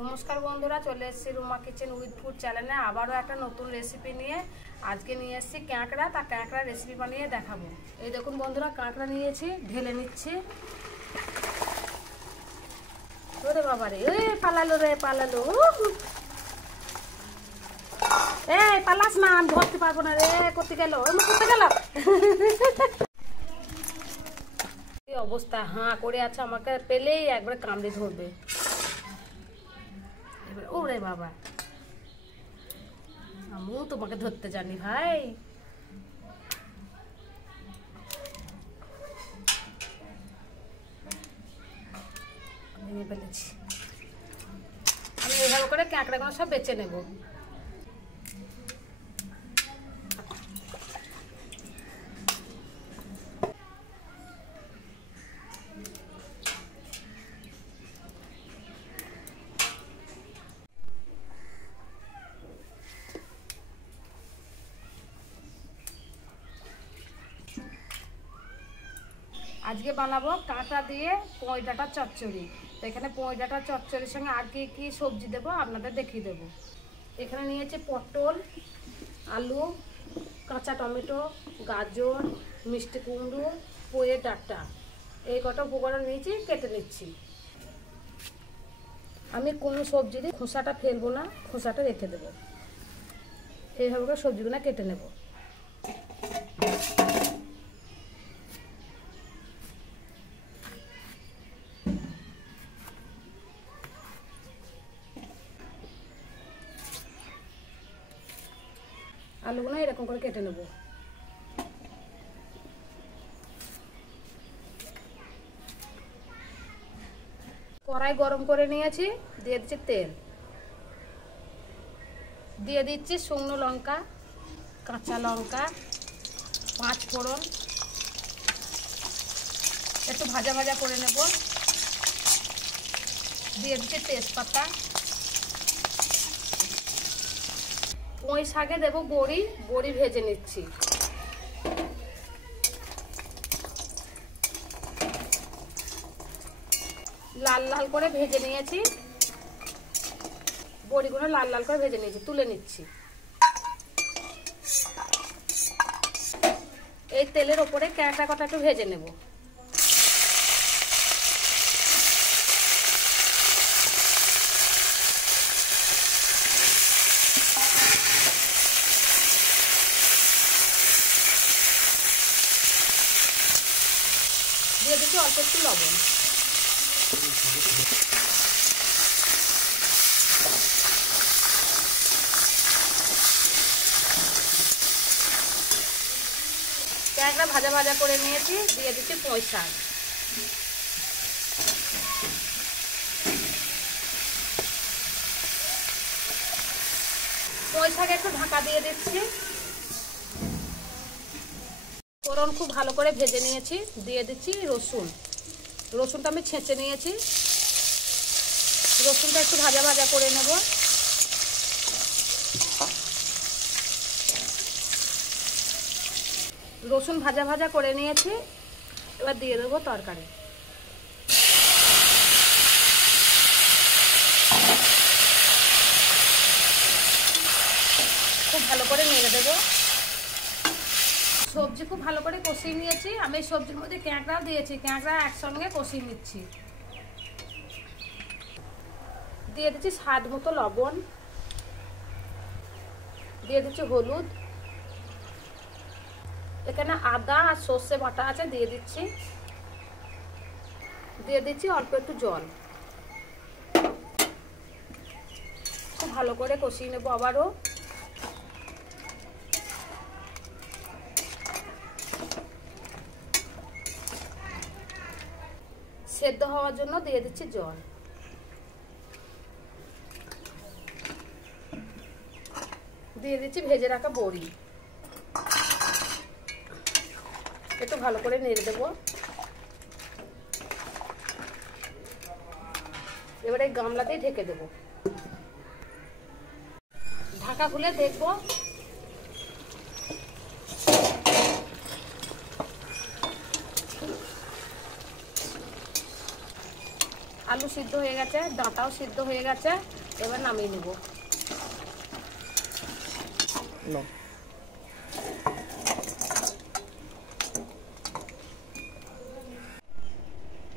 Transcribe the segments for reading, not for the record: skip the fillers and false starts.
নমস্কার বন্ধুরা, চলে এসেছি রুমা কিচেন উইথ ফুড চ্যানেলে আবারও একটা নতুন রেসিপি নিয়ে। আজকে নিয়ে এসেছি কাঁকড়া। তা কাঁকড়া রেসিপি বানিয়ে দেখাবো। এই দেখুন বন্ধুরা, কাঁকড়া নিয়েছি, ঢেলে নিচ্ছি। ওরে বাবারে, পালালো রে, পালালো। এই পালাস না, আমি ধরতে পারবো না রে। করতে গেল, করতে গেল। কি অবস্থা, হাঁ করে আছে, আমাকে পেলেই একবার কামড়ে ধরবে। ওরে বাবা, আমিও তোমাকে ধরতে জানি ভাই। ভেঙে ফেলেছি। আমি এইভাবে করে কাঁকড়াগুলো সব বেছে নেব। আজকে বানাবো কাঁকড়া দিয়ে পঁই ডাঁটার চচ্চড়ি। তো এখানে পঁই ডাঁটার চচ্চড়ির সঙ্গে আর কি কি সবজি দেবো আপনাদের দেখিয়ে দেবো। এখানে নিয়েছি পটল, আলু, কাঁচা টমেটো, গাজর, মিষ্টি কুমড়ো, পঁইয়ের ডাঁটা, এই কটা উপকরণ নিয়েছি, কেটে নিচ্ছি। আমি কোনো সবজিরই খোসাটা ফেলবো না, খোসাটা রেখে দেবো। এইভাবে করে সবজিগুলো কেটে নেব। আলুগুলো এরকম করে কেটে নেব। কড়াই গরম করে নিয়েছি, দিয়ে দিচ্ছি তেল, দিয়ে দিচ্ছি শুকনো লঙ্কা, কাঁচা লঙ্কা, 5 ফোড়ন, একটু ভাজা ভাজা করে নেব। দিয়ে দিচ্ছি তেজপাতা। পুঁই শাকে দেবো বড়ি, বড়ি ভেজে নিচ্ছি। লাল লাল করে ভেজে নিয়েছি, বড়িগুলো লাল লাল করে ভেজে নিয়েছি, তুলে নিচ্ছি। এই তেলের ওপরে কাঁকড়া কটা একটু ভেজে নেব। দিয়ে দিচ্ছি অল্প একটু লবণ। কাঁকড়া ভাজা ভাজা করে নিয়েছি, দিয়ে দিচ্ছি পুঁই শাক। পুঁই শাকে একটু ঢাকা দিয়ে দিচ্ছি। ফোড়ন খুব ভালো করে ভেজে নিয়েছি, দিয়ে দিচ্ছি রসুন। রসুনটা আমি ছেঁচে নিয়েছি, রসুনটা একটু ভাজা ভাজা করে নেব। রসুন ভাজা ভাজা করে নিয়েছি, এবার দিয়ে দেবো তরকারি। খুব ভালো করে নেড়ে দেবো। সবজি খুব ভালো করে কষিয়ে নিয়েছি। আমি এই সবজির মধ্যে কাঁকড়াও দিয়েছি, কাঁকড়া একসঙ্গে কষিয়ে নিচ্ছি। দিয়ে দিচ্ছি স্বাদ মতো লবণ, দিয়ে দিচ্ছি হলুদ। এখানে আদা আর সর্ষে বাটা আছে, দিয়ে দিচ্ছি। দিয়ে দিচ্ছি অল্প একটু জল। খুব ভালো করে কষিয়ে নেবো আবারও। সেদ্ধ হওয়ার জন্য দিয়ে দিচ্ছি জল। দিয়ে দিচ্ছি ভেজে রাখা বড়ি। একটু ভালো করে নেড়ে দেবো। এবারে গামলাতেই ঢেকে দেবো। ঢাকা খুলে দেখবো। আলু সিদ্ধ হয়ে গেছে, ডাঁটাও সিদ্ধ হয়ে গেছে, এবার নামিয়ে নেব।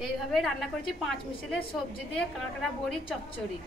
এইভাবে রান্না করেছি 5 মিশালের সবজি দিয়ে কাঁকড়া বড়ি চচ্চড়ি।